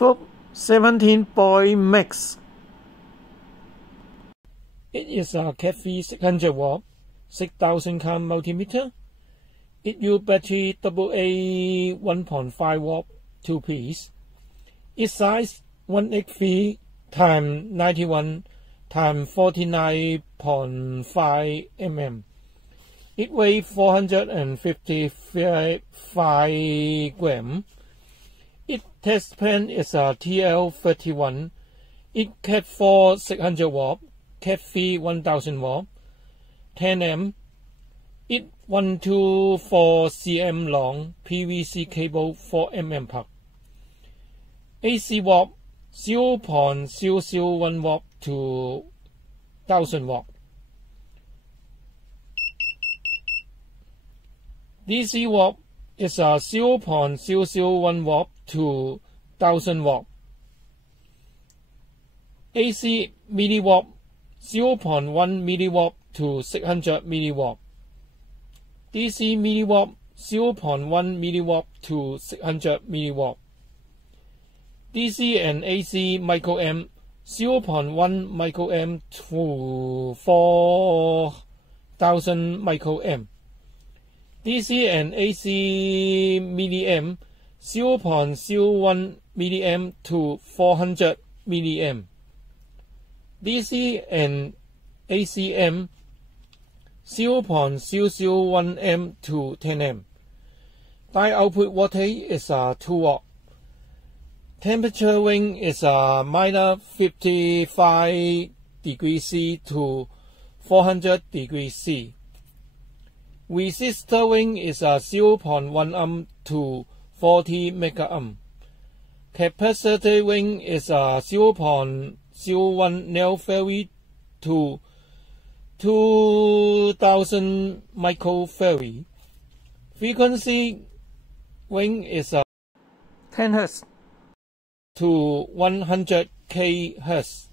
Fob 17-point max. It is a CATV 600 watt, 6000 count multimeter. It uses battery AA 1.5 watt 2-piece. Its size 183 x 91 x 49.5 mm. It weighs 455 grams. Its test pen is a TL31. It CAT4 600 watt, CAT3 1000 watt, 10 amp. It 124 cm long PVC cable 4 mm plug. AC watt 0.001 watt to 1000 watt. DC watt is a 0.001 watt to 1000 watt. AC milliwatt 0.1 milliwatt to 600 milliwatt. DC milliwatt 0.1 milliwatt to 600 milliwatt. DC and AC microamp 0.1 microamp to 4000 microamp. DC and AC milliamp 0.01 milliamp to 400 milliamp. DC and AC amp 0.001 amp to 10 amp. Die output voltage is 2 watt. Temperature range is minus 55 degrees C to 400 degrees C. Resistor range is 0.1 amp to 40 mega amp. Capacitor range is 0.01 nanofarad to 2000 microfarad. Frequency range is 10 Hz to 100 kHz.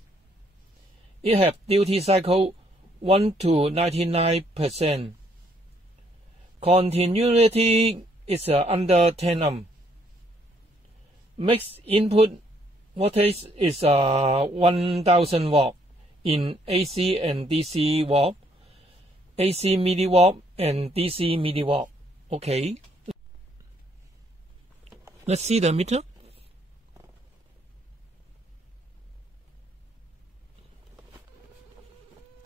It has duty cycle 1 to 99%. Continuity is under 10 amp. Max input voltage is 1000 watt in AC and DC watt, AC milliwatt and DC milliwatt. Okay. Let's see the meter.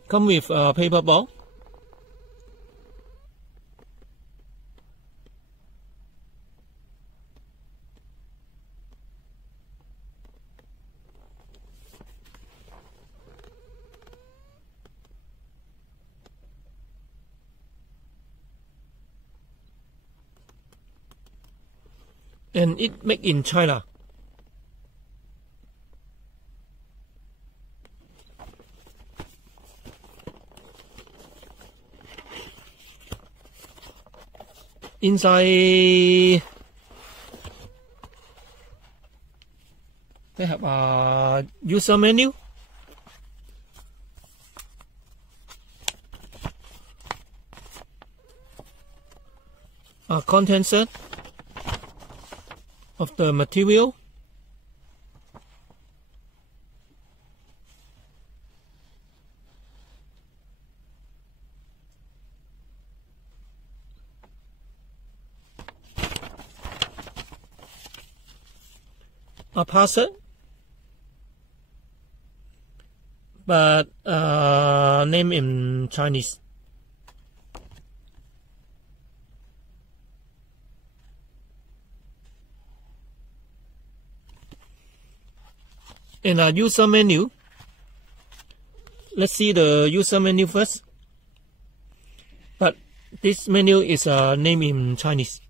Come with a paper ball. And it made in China. Inside they have a user menu. A content set of the material. A password, but name in Chinese. And a user menu. Let's see the user menu first. But this menu is a name in Chinese.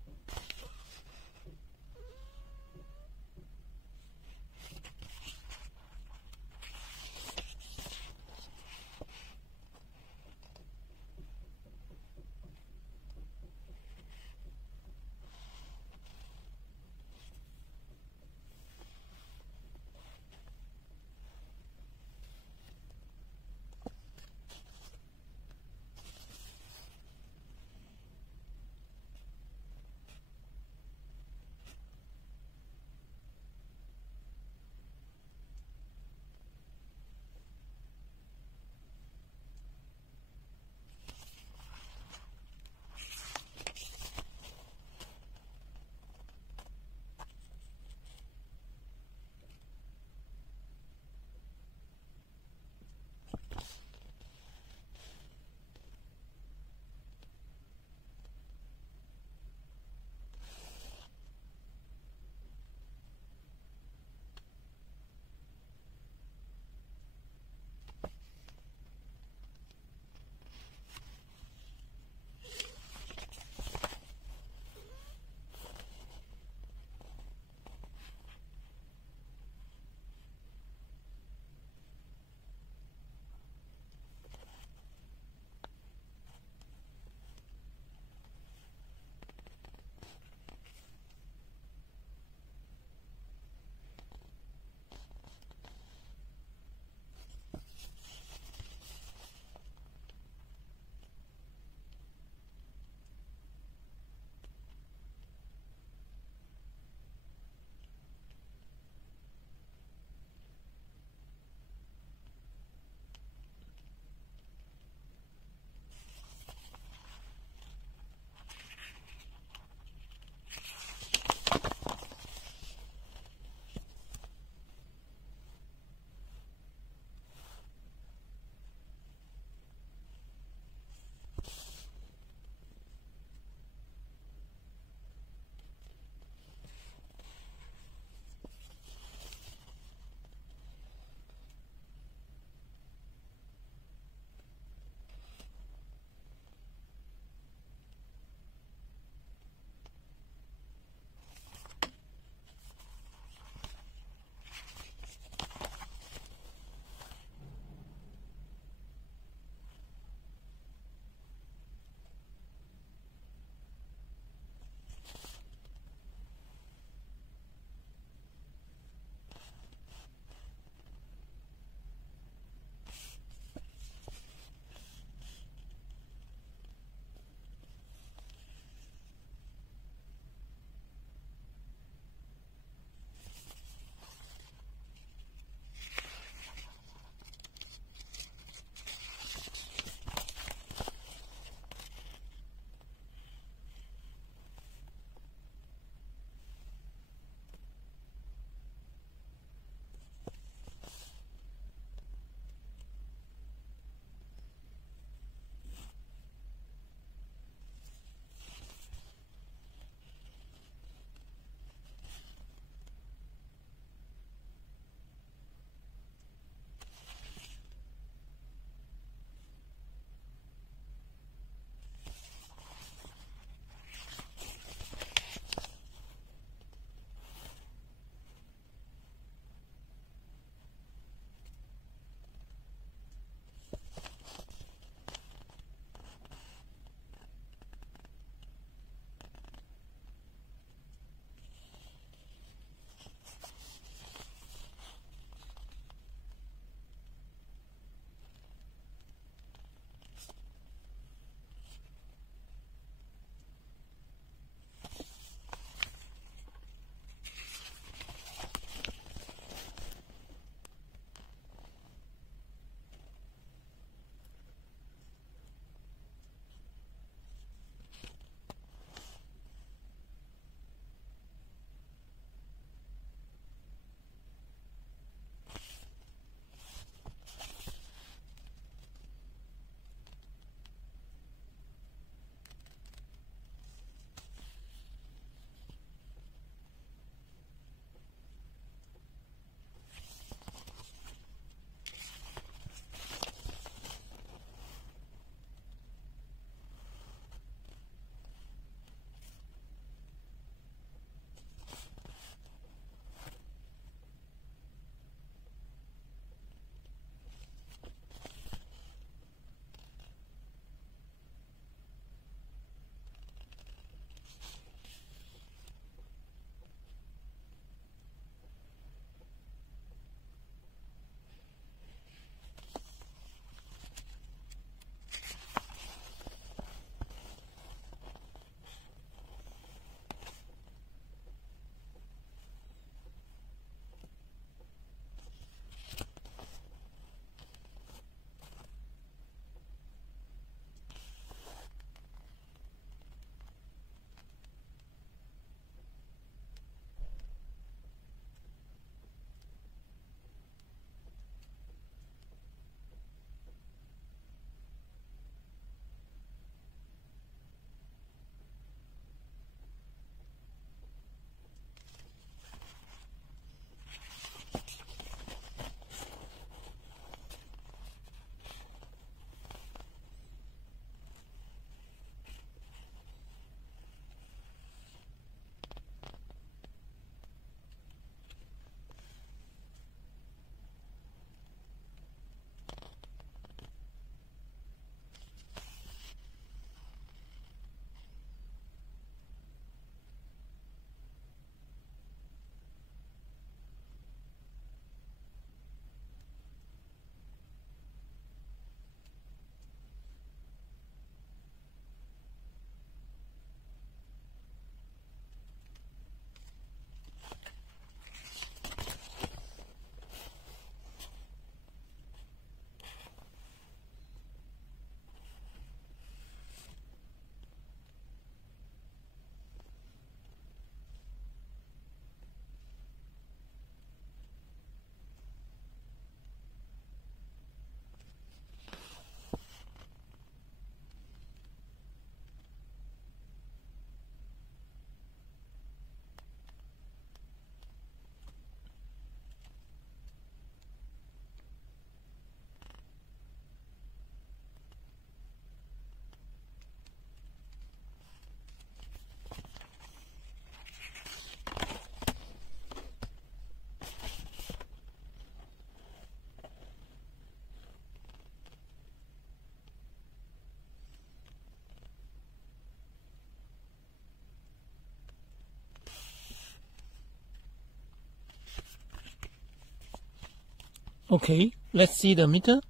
Okay, let's see the meter.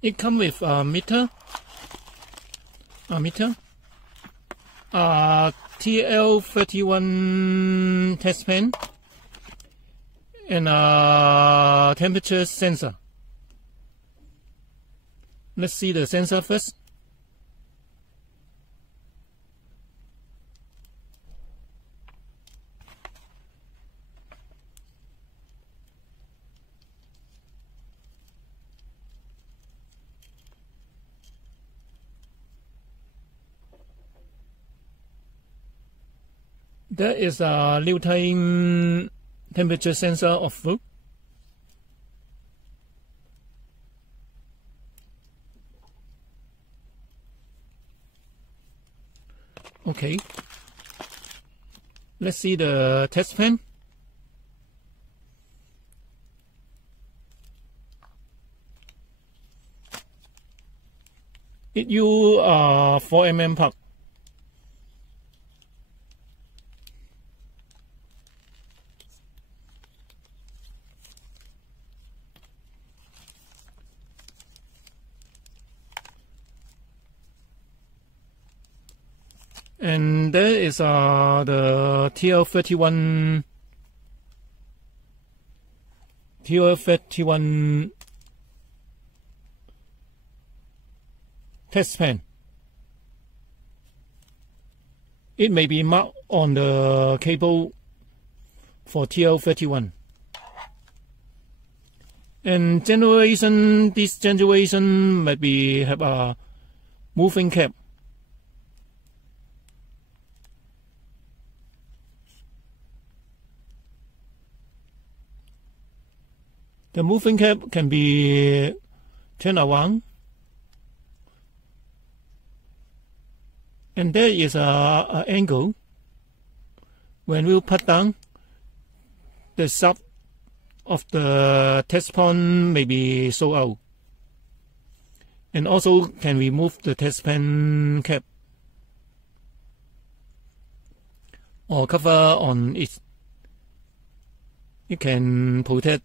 It comes with a meter, TL31 test pen, and a temperature sensor. Let's see the sensor first. There is a real-time temperature sensor of food. Okay. Let's see the test pen. It uses 4mm plug. And there is the TL31 test pen. It may be marked on the cable for TL31. And this generation maybe have a moving cap. The moving cap can be turned around, and there is an angle. When we put down, the sub of the test pen may be shown out, and also can remove the test pen cap or cover on it. It can protect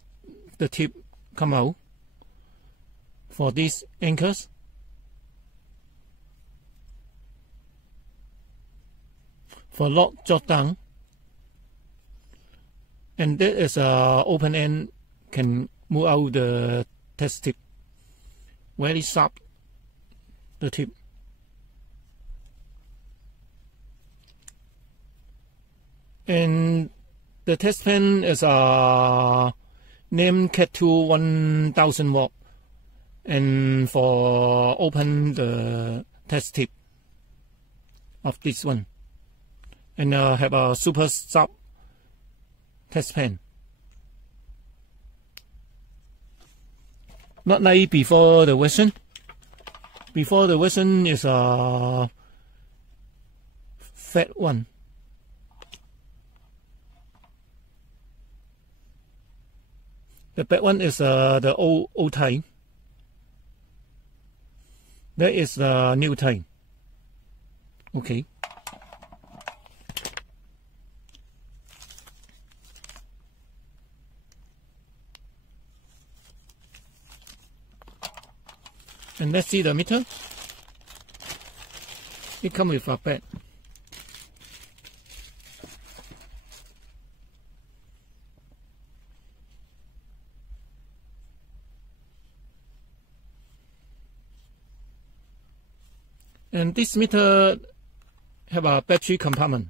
the tip come out for these anchors. For lock jot down, and there is a open end, can move out the test tip. Very sharp, the tip. And the test pen is a named Cat2 1000 watt, and for open the test tip of this one, and have a super sharp test pen. Not like before the version. Before the version is a fat one. The back one is the old type. That is the new type. Okay. And let's see the meter. It comes with a pad. And this meter have a battery compartment.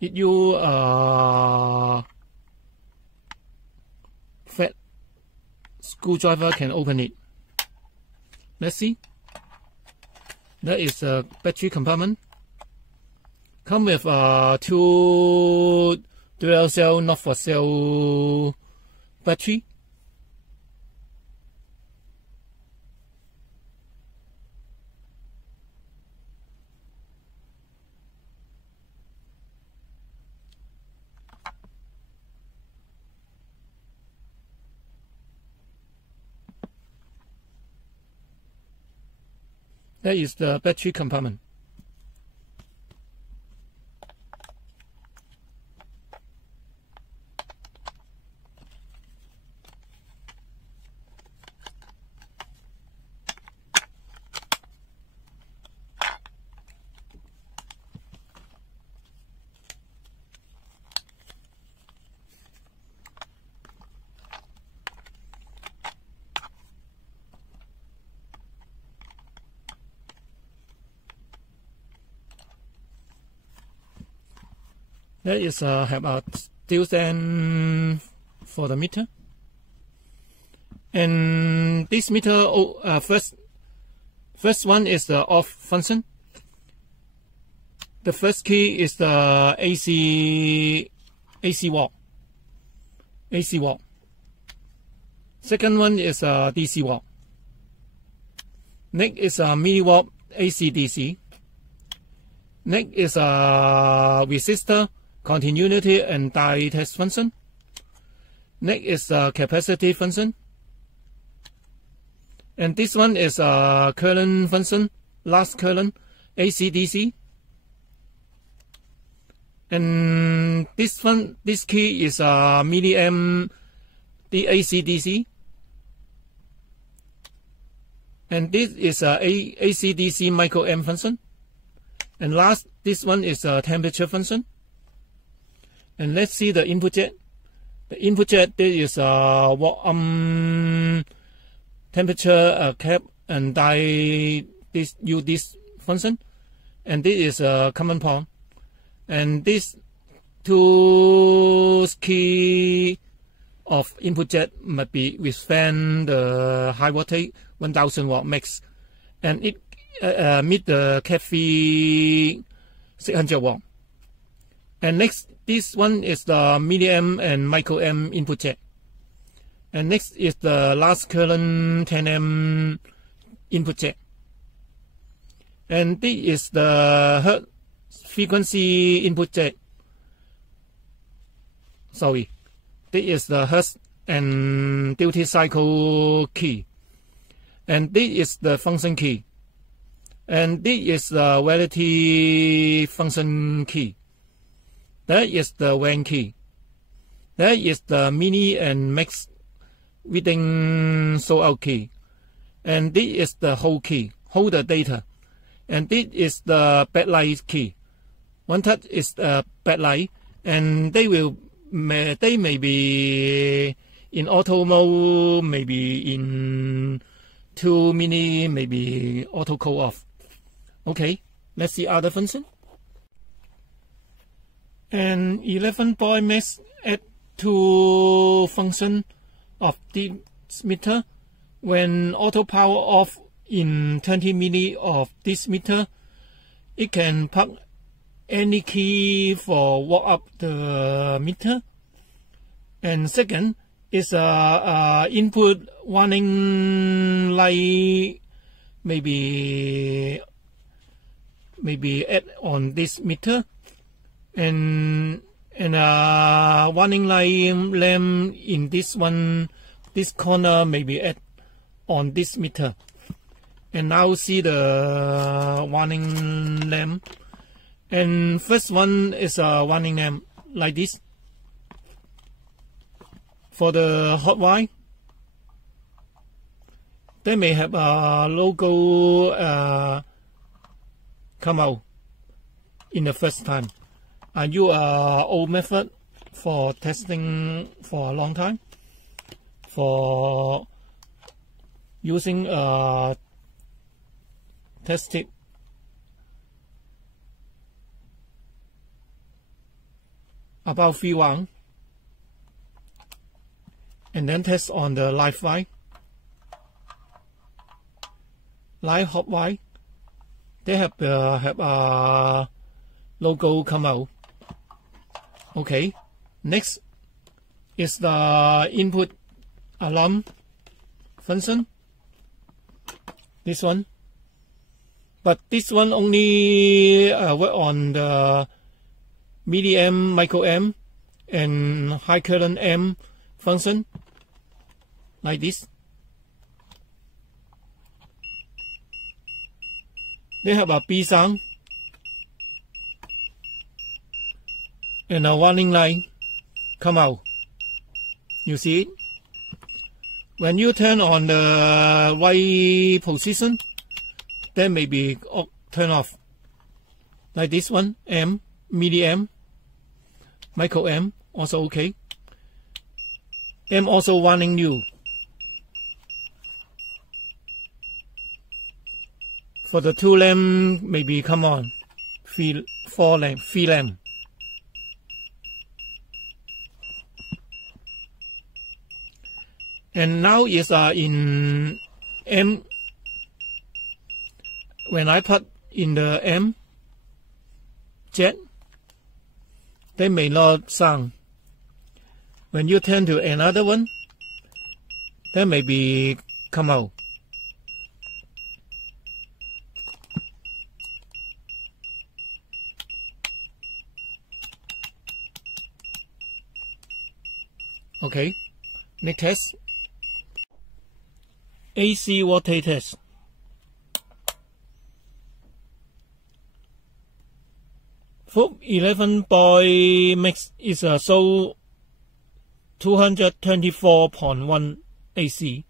If you fat screwdriver can open it. Let's see. That is a battery compartment. Come with 2 dual cell, not for cell battery. That is the battery compartment. There is have a still stand for the meter, and this meter first one is the off function. The first key is the AC watt. Second one is DC watt. Next is milliwatt AC/DC. Next is resistor, continuity and die test function. Next is capacity function. And this one is current function, last current, AC/DC. And this key is milliamp, the AC/DC. And this is AC/DC microamp function. And last, this one is a temperature function. And let's see the input jet. The input jet, there is temperature cap and die this function. And this is a common point. And these two key of input jet must be withstand the high voltage 1000 watt max, and it meet the CAFE 600 watt. And next, this one is the milliamp and microamp input jet. And next is the last current 10 amp input jet. And this is the hertz frequency input jet. Sorry, this is the hertz and duty cycle key. And this is the function key. And this is the variety function key. That is the WAN key. That is the mini and max reading show out key. And this is the hold key, hold the data. And this is the backlight key. One touch is the backlight, and they may be in auto mode, maybe in 2 mini, maybe auto call off. Okay, let's see other function. And 11 point max add to function of this meter. When auto power off in 20 milli of this meter, it can plug any key for walk up the meter. And second is input warning light, maybe add on this meter, and warning light lamp in this corner maybe add on this meter. And now see the warning lamp. And first one is a warning lamp like this. For the hot wire, they may have a logo come out in the first time. I use an old method for testing for a long time, for using a test tip. About V1, and then test on the live wire, live hot wire. They have a logo come out. Okay, next is the input alarm function. This one, but this one only work on the milliamp, microamp, and high current amp function, like this. They have a B sound and a warning light come out. You see it? When you turn on the right position, then maybe turn off. Like this one, amp, milliamp, microamp, also okay. Amp also warning you. For the 2 lamp, maybe come on, 4 lamp, 3 lamp. And now is in M. When I put in the M jet, they may not sound. When you turn to another one, they may be come out. Okay, next test. AC voltage test. Foot 11 boy mix is so 224.1 AC,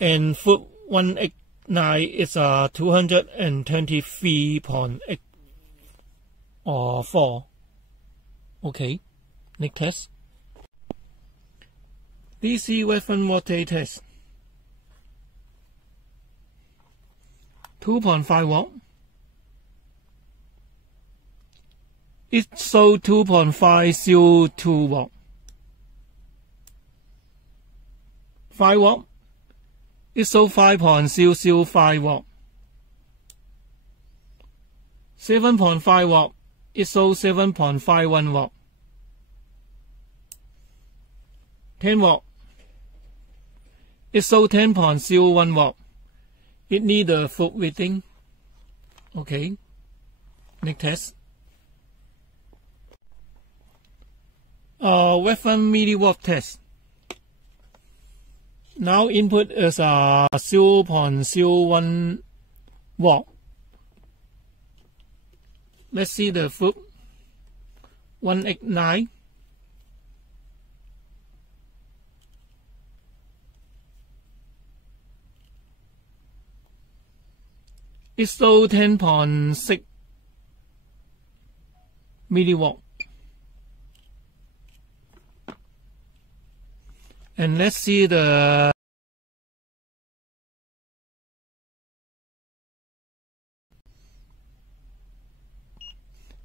and foot 189 is 223.8 or 4. Okay, next test. DC weapon voltage test. 2.5 watt. It shows 2.502 watt. 5 watt. It shows 5.005 watt. 7.5 watt. It shows 7.51 watt. 10 watt. It shows 10.01 watt. It needs a foot reading. Okay. Next test. Weapon milliwatt test. Now input is 0.01 watt. Let's see the foot. 189. It's so 10.6 milliwatt. And let's see the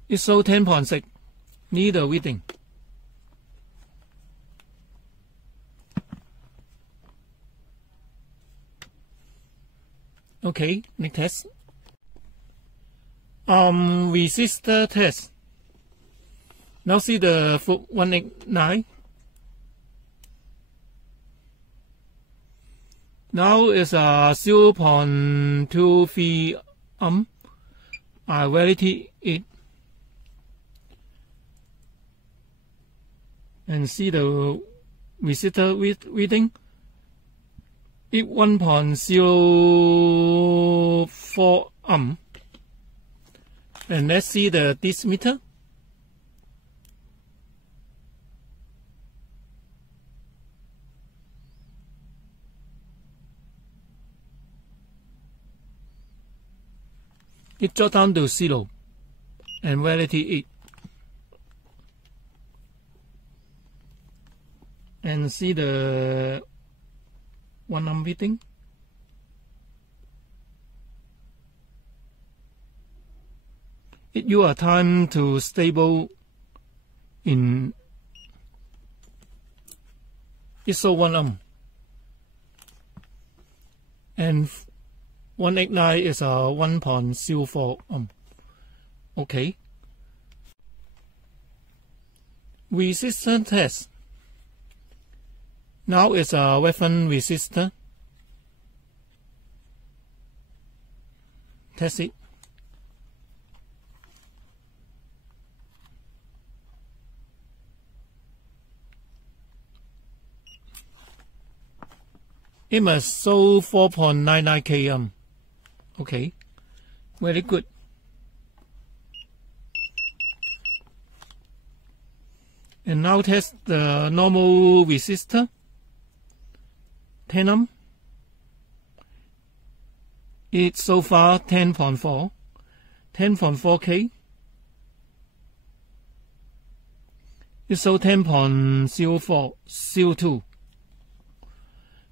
it's so 10.6. Need a reading. Okay, next test. Resistor test. Now see the foot 189. Now it's 0.23 ohm. I validate it and see the resistor reading. It 1.04 ohm. And let's see the this meter. It dropped down to 0 and validate it. And see the 1 ohm reading. It your time to stable in ISO 1 ohm. And 189 is 1.04 ohm. Okay. Resistance test. Now it's a weapon resistor. Test it. It must show 4.99 km. Okay, very good. And now test the normal resistor. 10 ohm. It's so far 10.4. 10.4K. It's so 10.04, CO2.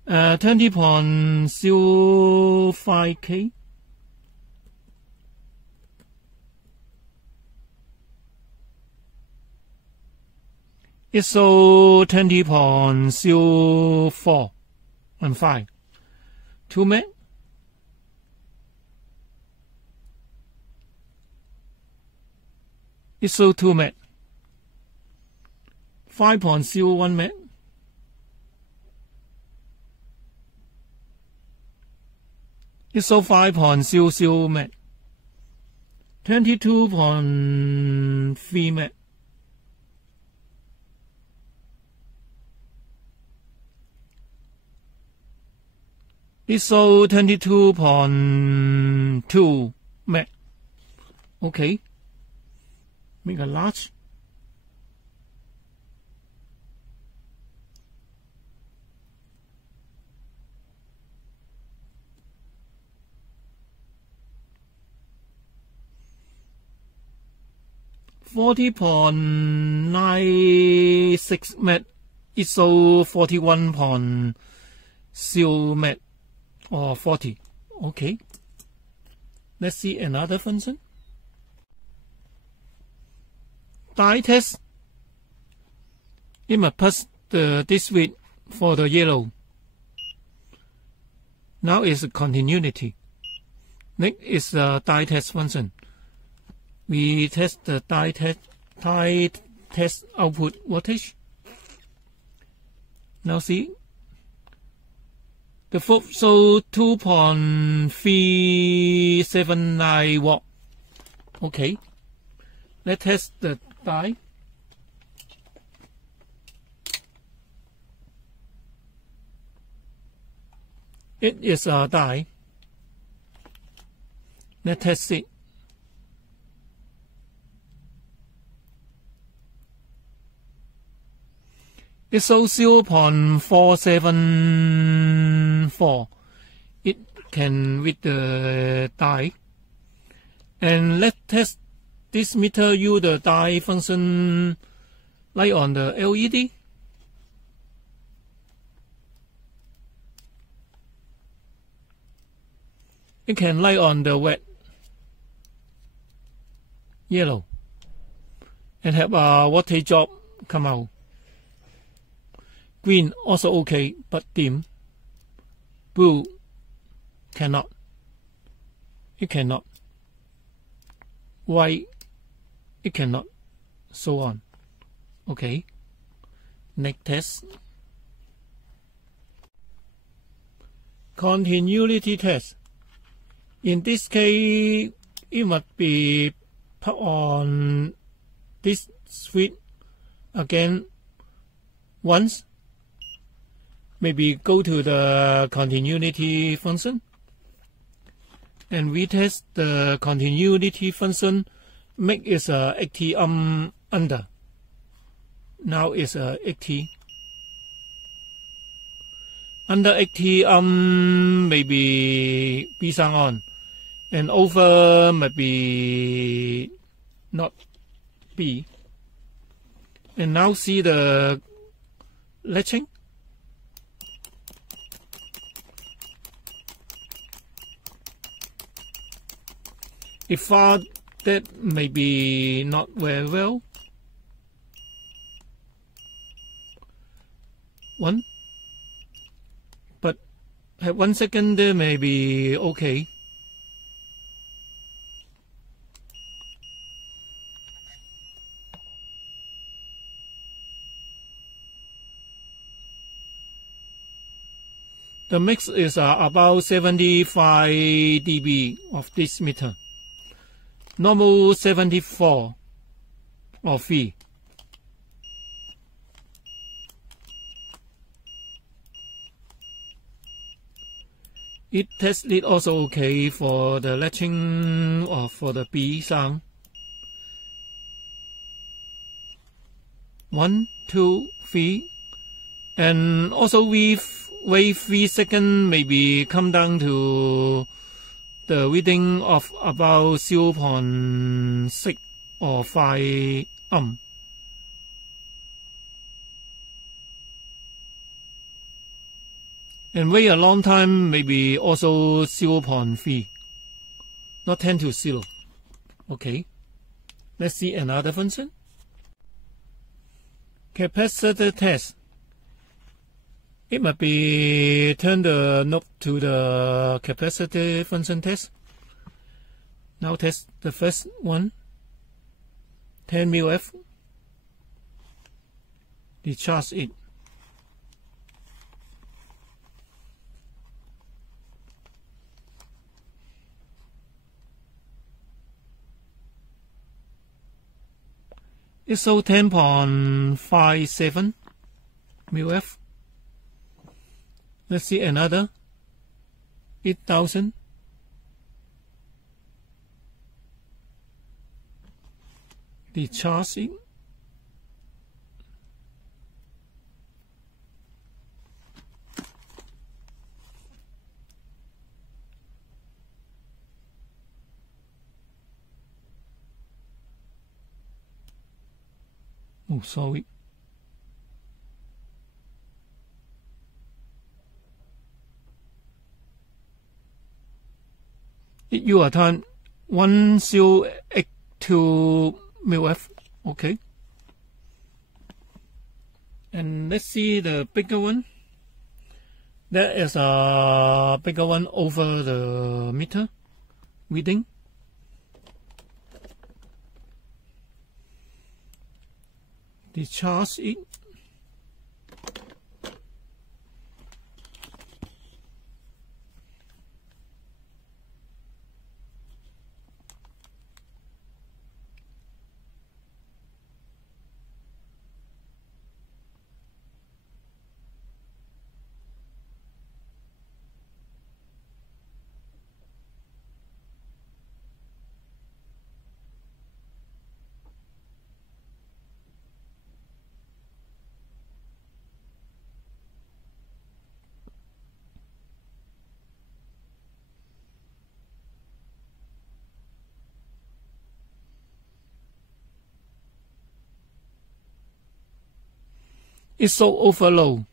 20.05K. ISO 20.04 and 5. 2 meg. ISO 2 meg. 5.01 meg. ISO 5.00 meg. 22.3 meg. ISO 22.2 meg. Okay. Make a large. .96 meg. ISO 41.0 meg or 40. Okay. Let's see another function. Die test. It must pass this width for the yellow. Now is continuity. Next is the die test function. We test the die test output voltage. Now see. The fob show 2.379 watt. Okay. Let's test the die. It is a die. Let's test it. ISO 0.474. It can with the die. And let's test this meter use the die function light on the LED. It can light on the wet yellow and have a voltage drop come out. Green also okay, but dim. Blue cannot. It cannot. White, it cannot. So on. Okay. Next test. Continuity test. In this case, it must be put on this switch again once. Maybe go to the continuity function. And we test the continuity function. Make it 80 under. Now it's 80. Under 80 maybe B sang on. And over maybe not B. And now see the latching. If far that maybe not very well. 1. But at 1 second there may be okay. The mix is about 75 dB of this meter. Normal 74 or 3. It tested also okay for the latching or for the B sound. 1, 2, 3, and also we wait 3 seconds, maybe come down to the reading of about 0.6 or 5 And wait a long time, maybe also 0.3. Not 10 to 0. Okay. Let's see another function. Capacitor test. It must be turn the knob to the capacitor function test. Now test the first one. 10 μF. Discharge it. It's so 10.57 μF. Let's see another. 8,000. Discharge it. Oh, sorry. Your turn. 1082 μF. Okay. And let's see the bigger one. There is a bigger one over the meter reading. Discharge it. It's so overload.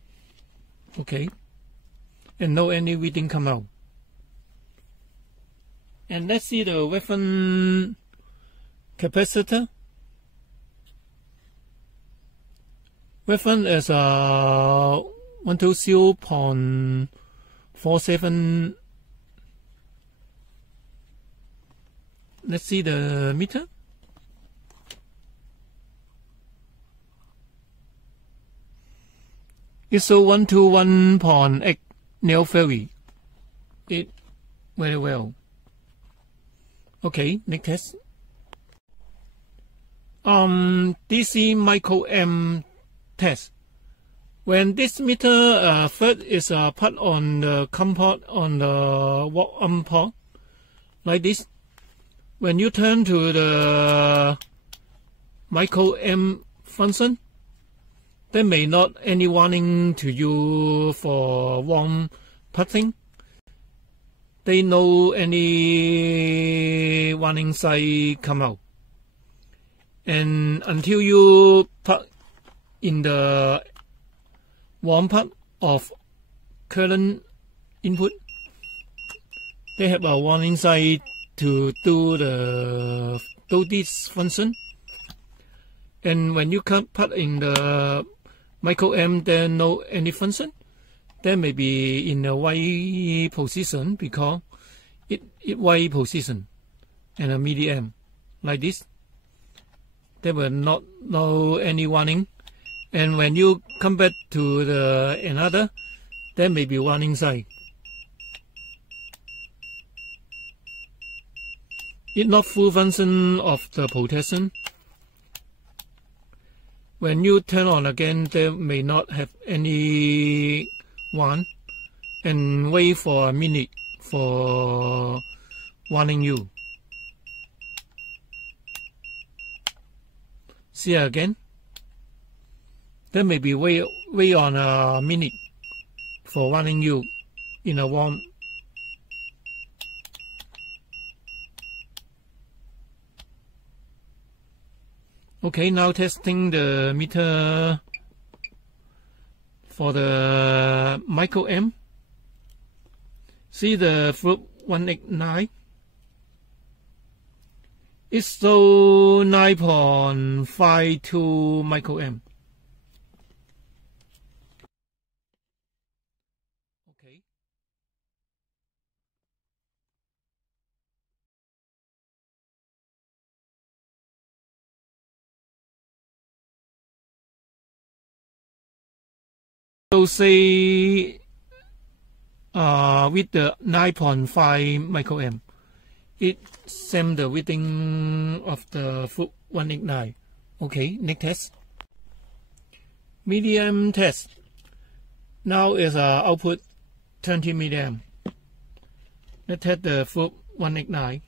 Okay. And no any reading come out. And let's see the weapon capacitor. Weapon is 120.47. Let's see the meter. It's so 121.8 nail ferry. It very well. Okay, next test. DC micro amp test. When this meter first is put on the COM port on the walk-on port, like this. When you turn to the micro amp function, there may not any warning to you for wrong putting. They know any warning sign come out. And until you put in the wrong part of current input, they have a warning sign to do this function. And when you can put in the micro amp, there no any function. There may be in a Y position because it Y position and a medium like this. There will not no any warning. And when you come back to the another, there may be warning sign. It's not full function of the protection. When you turn on again, there may not have any one, and wait for a minute for warning you. See again. There may be wait on a minute for warning you in a warm. Okay, now testing the meter for the micro amp. See the float 189. It's so 9.52 microamp. So say with the 9.5 microamp, it same the reading of the foot 189. Okay, next test. Medium test. Now is output 20 milliamp. Let's test the foot 189.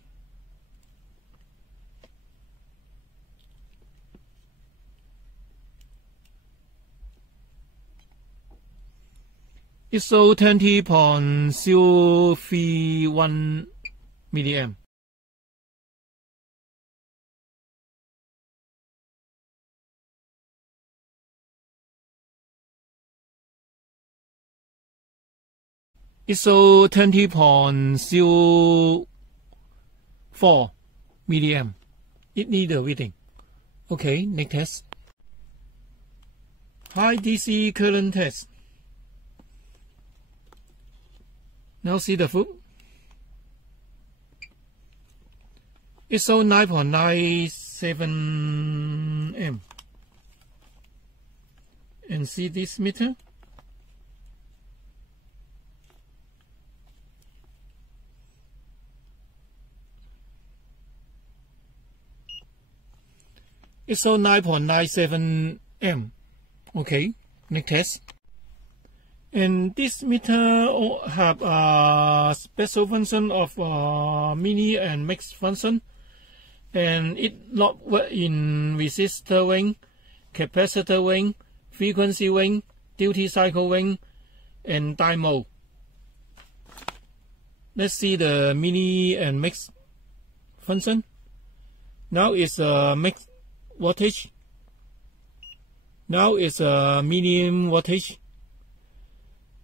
It shows 20.031 milliamp. It shows 20.04 milliamp. It needs a reading. Okay, next test. High DC current test. Now see the foot. It shows 9.97 amp. And see this meter. It shows 9.97 amp. Okay, next test. And this meter have a special function of mini and max function, and it not work in resistor ring, capacitor ring, frequency ring, duty cycle ring, and time mode. Let's see the mini and max function. Now it's a max voltage. Now it's a medium voltage.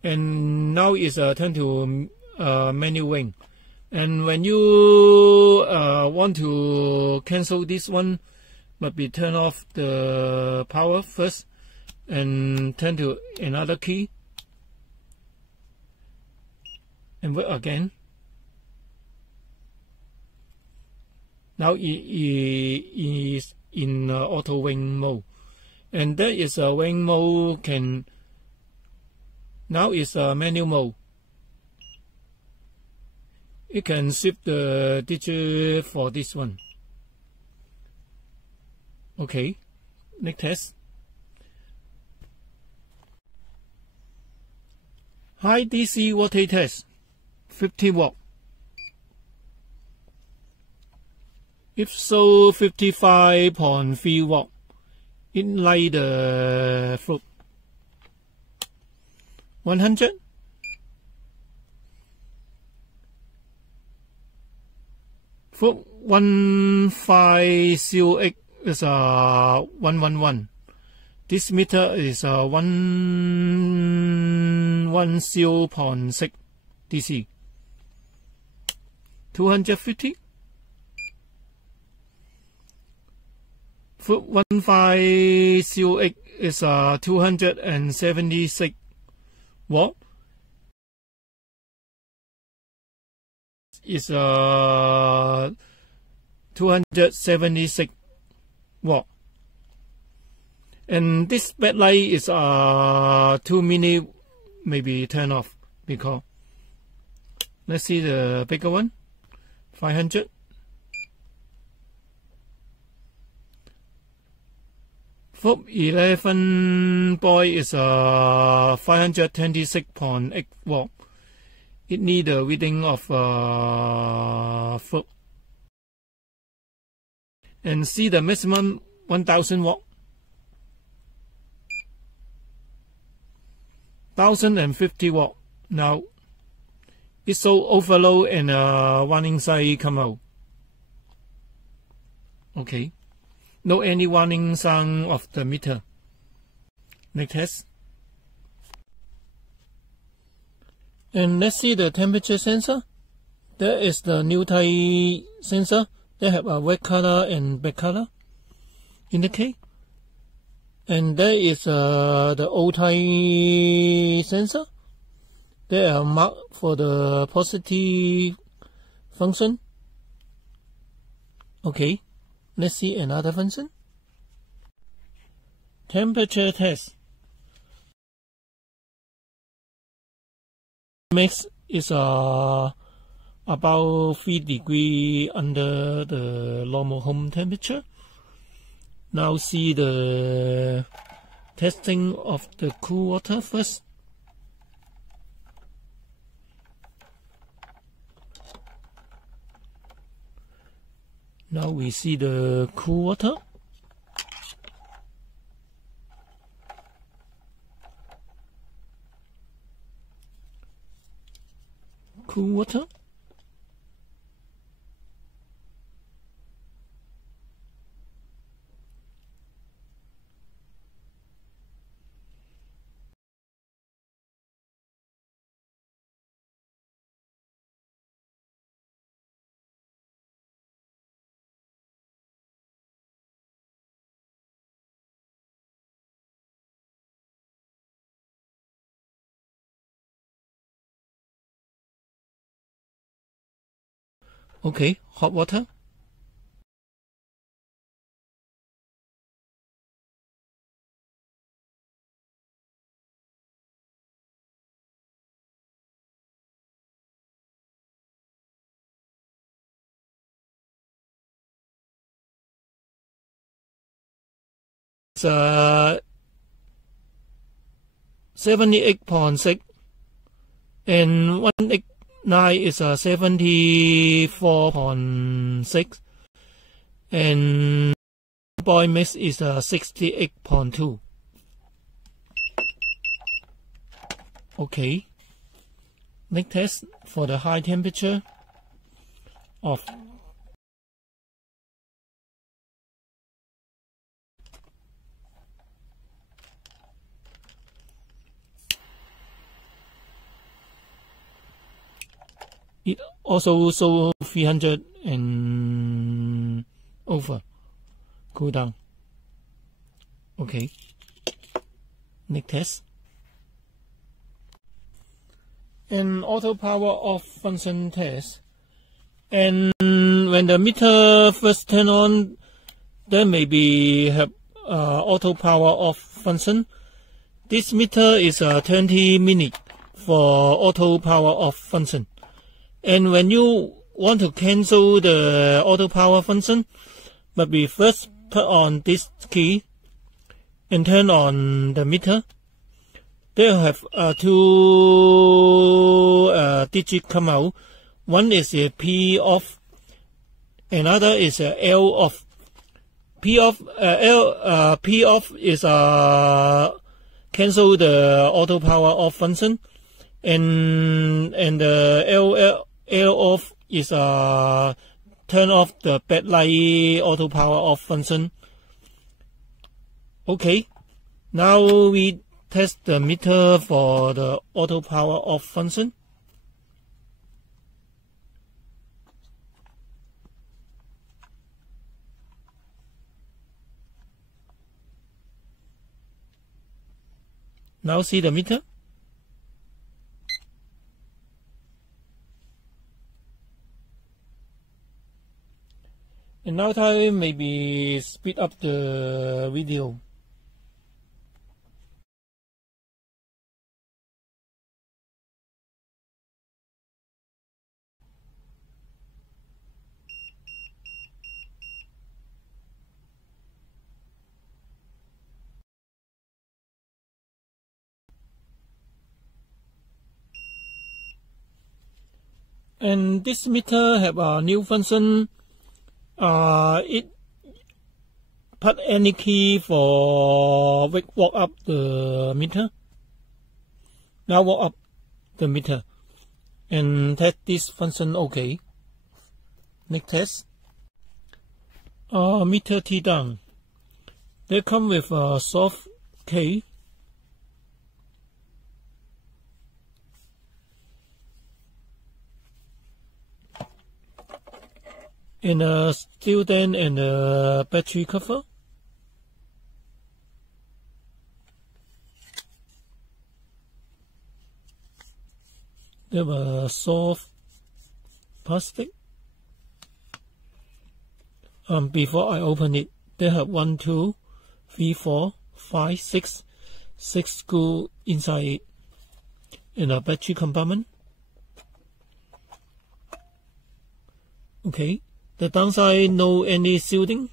And now it's turned to manual ring. And when you want to cancel this one, must be turn off the power first and turn to another key and work again. Now it is in auto ring mode, and that is a ring mode can. Now it's a manual mode. You can shift the digit for this one. Okay, next test. High DC voltage test, 50 watt. If so, 55.3 watt. It light the float. 100. Foot 1508 is 111. This meter is 110.6 DC. 250. Foot 1508 is 276 watt. Is 276 watt. And this backlight is 2 minutes, maybe turn off because. Let's see the bigger one, 500. Foot 11 boy is 526.8 watt. It needs a reading of foot. And see the maximum 1000 watt. 1050 watt. Now it's so overload and warning sign come out. Okay. No any warning sign of the meter. Next test. And let's see the temperature sensor. There is the new type sensor. They have a red color and black color indicate. And there is the old type sensor. They are marked for the positive function. Okay, let's see another function. Temperature test. max is about 3 degrees under the normal home temperature. Now see the testing of the cool water first. Now we see the cool water. Cool water. Okay, hot water. It's 78.6 and 189 is 74.6 and boil mix is 68.2. Okay, next test for the high temperature of it also show 300 and over cool down. Okay, next test. An auto power off function test. And when the meter first turn on, there may be have auto power off function. This meter is 20 minutes for auto power off function. And when you want to cancel the auto power function, but we first put on this key and turn on the meter. They have two digits come out. One is a P off, another is a L off. P off is cancel the auto power off function, and the L off is turn off the backlight auto power off function. Okay, now we test the meter for the auto power off function. Now see the meter. And now time maybe speed up the video. And this meter have a new function. It put any key for walk up the meter. Now walk up the meter and test this function. Okay. Next test. Meter T down. They come with a soft key. And a steel dent and a battery cover. They have a soft plastic. Before I open it, they have 1, 2, 3, 4, 5, 6 screws inside it, in a battery compartment. Okay, the downside, no any shielding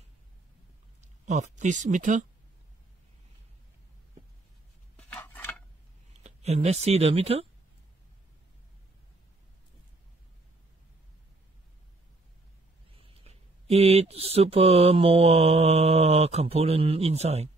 of this meter. And let's see the meter. It's super more component inside.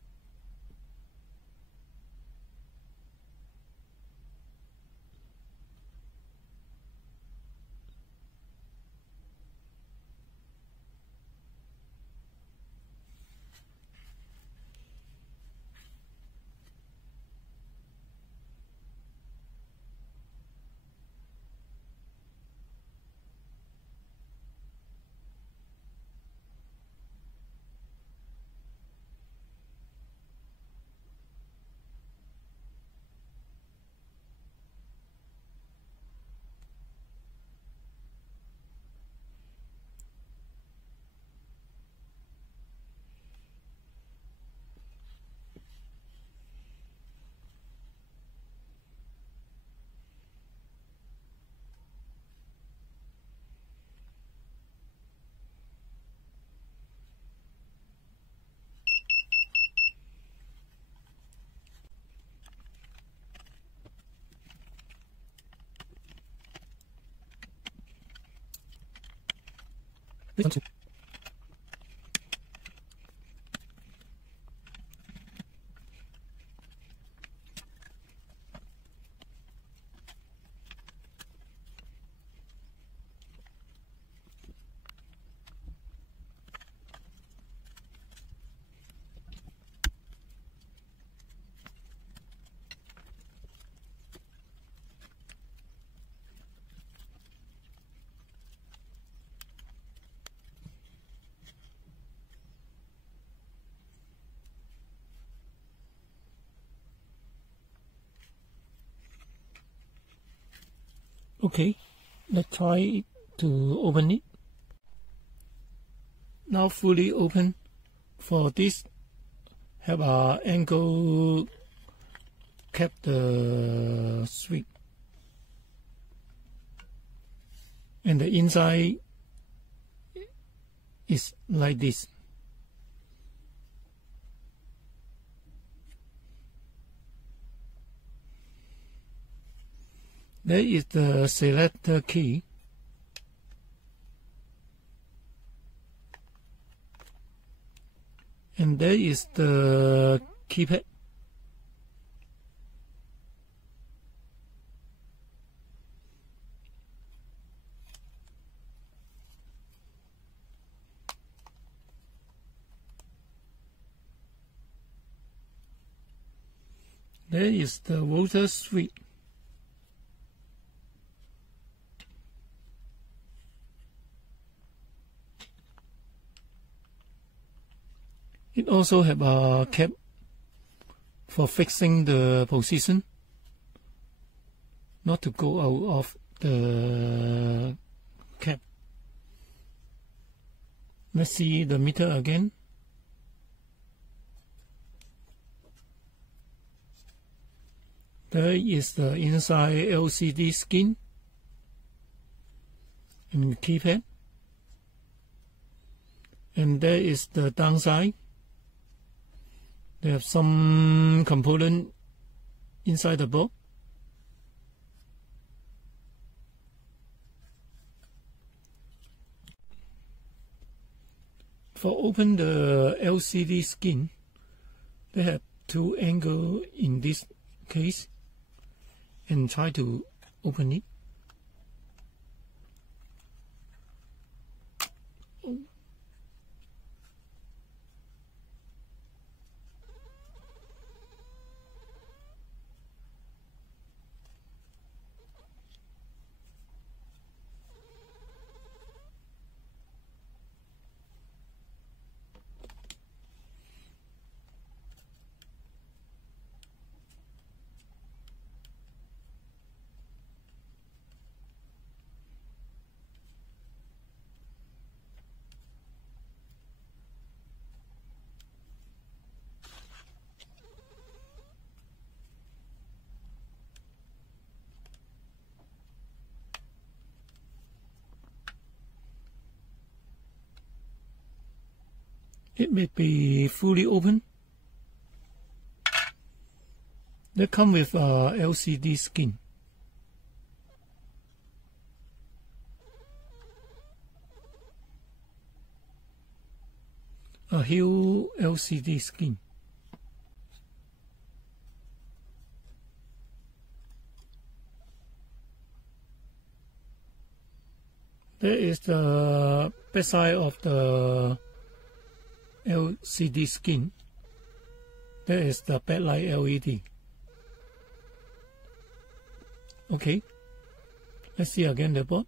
Listen to. Okay, let's try to open it. Now fully open. For this, have a angle cap the switch, and the inside is like this. There is the selector key. And there is the keypad. There is the water switch. It also have a cap for fixing the position, not to go out of the cap. Let's see the meter again. There is the inside LCD skin and keypad, and there is the downside. They have some component inside the board. For open the LCD skin, they have two angles in this case, and try to open it. It may be fully open. They come with a LCD skin. A Hue LCD skin. There is the backside of the LCD skin. There is the backlight LED. Okay, let's see again the board.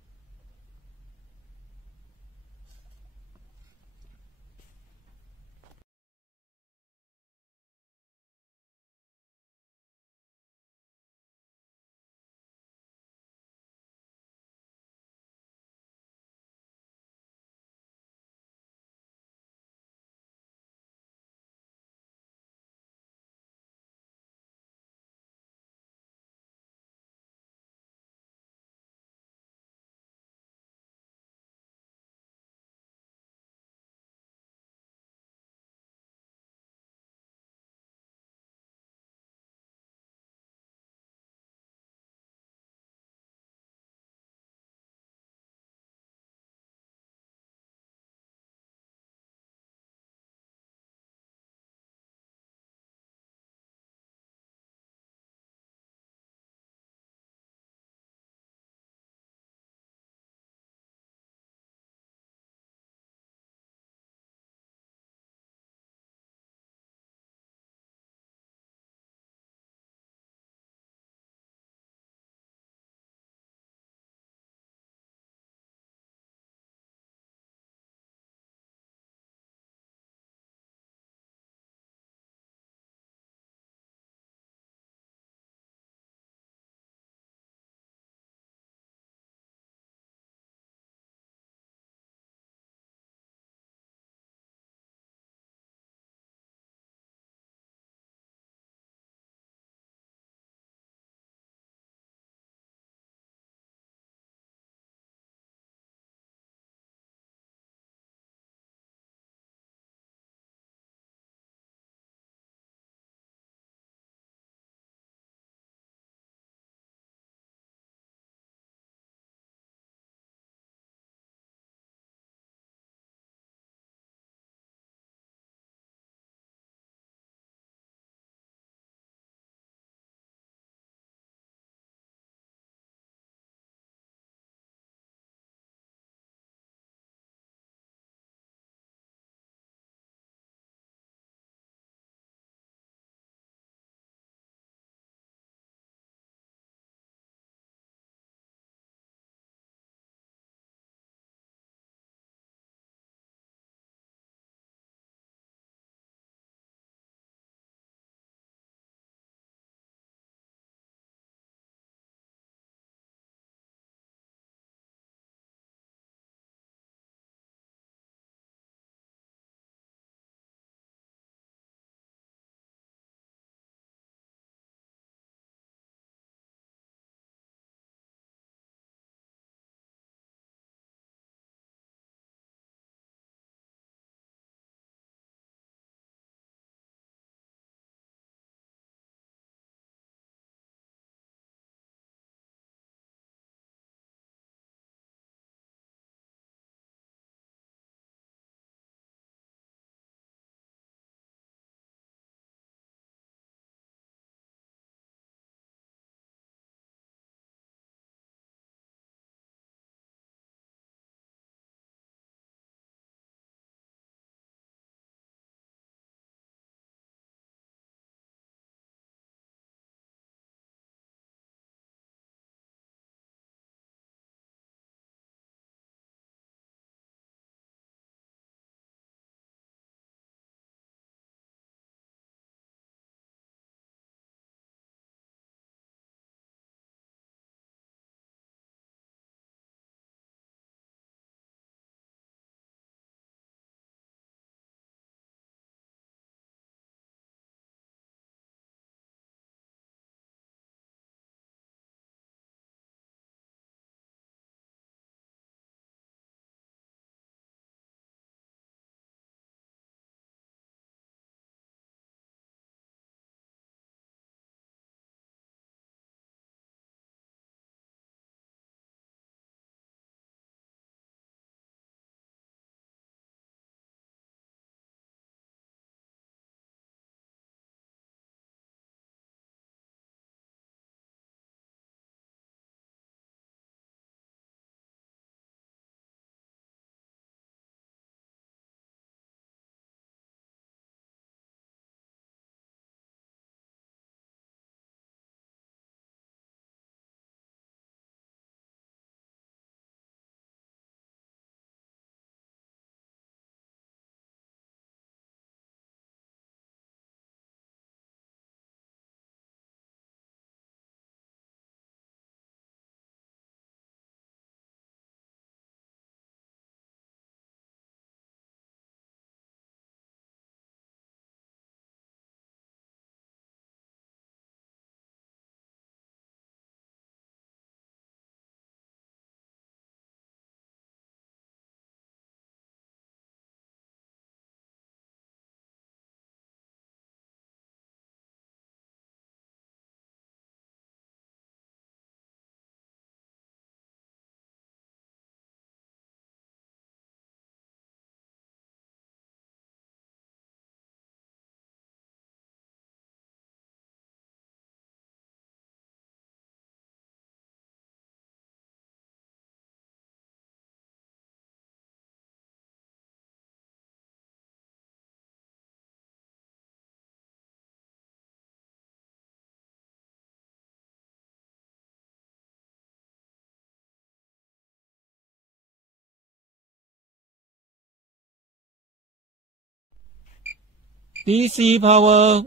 DC power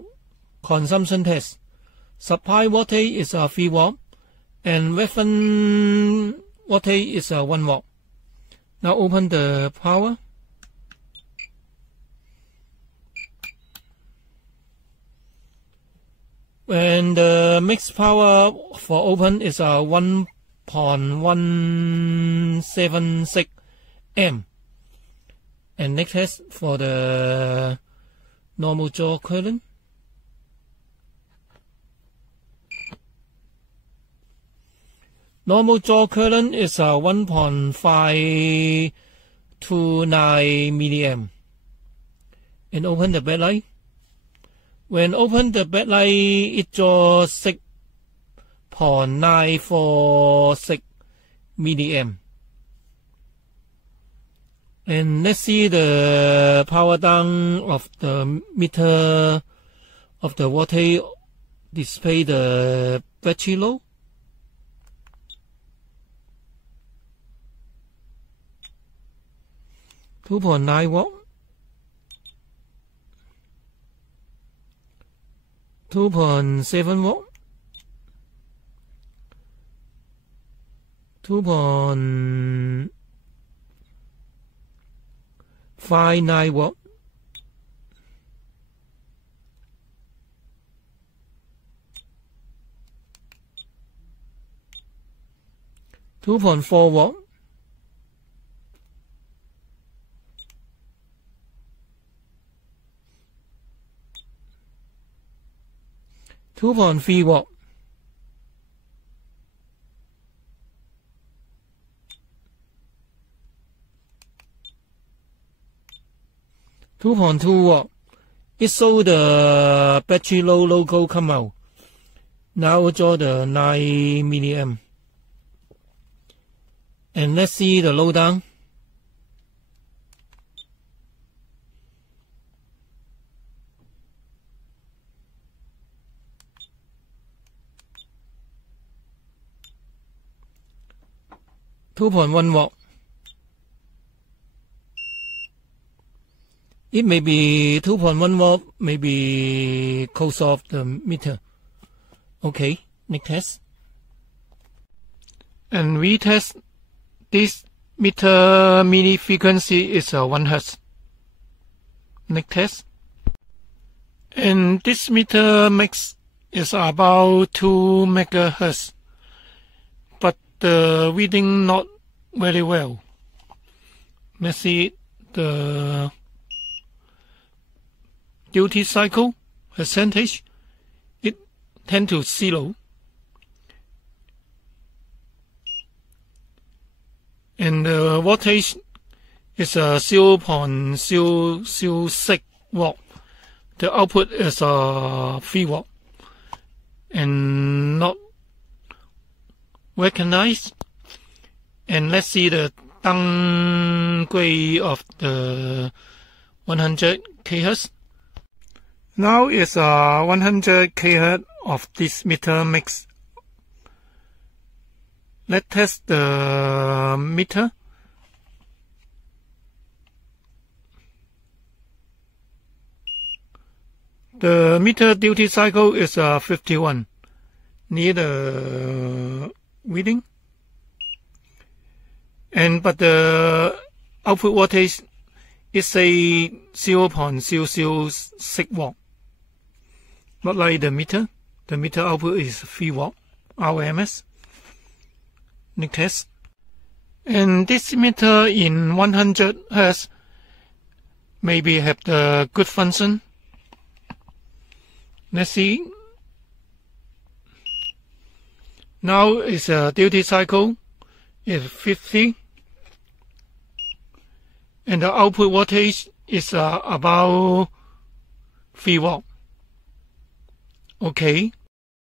consumption test. Supply voltage is 3 watt and reference voltage is 1 watt. Now open the power. When the mixed power for open is 1.176 amp. And next test for the normal jaw current. Normal jaw current is 1.529 milliamp. And open the backlight. When open the backlight, it draws 6.946 milliamp. And let's see the power down of the meter of the voltage display the battery load. $2.9 watt, 2.7 watt, 2.59 watt, 2.4 watt, 2.3 watt, 2.2 watt. It shows the battery load logo come out. Now draw the 9 milliamp. And let's see the load down. $2.1 watt. It may be 2.1 watt, maybe close off the meter. Okay, next test. And we test this meter mini frequency is 1 Hz. Next test. And this meter max is about 2 megahertz. But the reading not very well. Let's see the duty cycle percentage. It tend to 0. And the voltage is 0.006 watt. The output is 3 watt. And not recognized. And let's see the downgrade of the 100 kHz. Now it's 100 kHz of this meter mix. Let's test the meter. The meter duty cycle is 51, near the reading. But the output voltage is say 0.006 watt. Not like the meter. The meter output is 3 watt RMS. Next test. And this meter in 100 Hz maybe have the good function. Let's see. Now is a duty cycle is 50. And the output voltage is about 3 watt. Okay.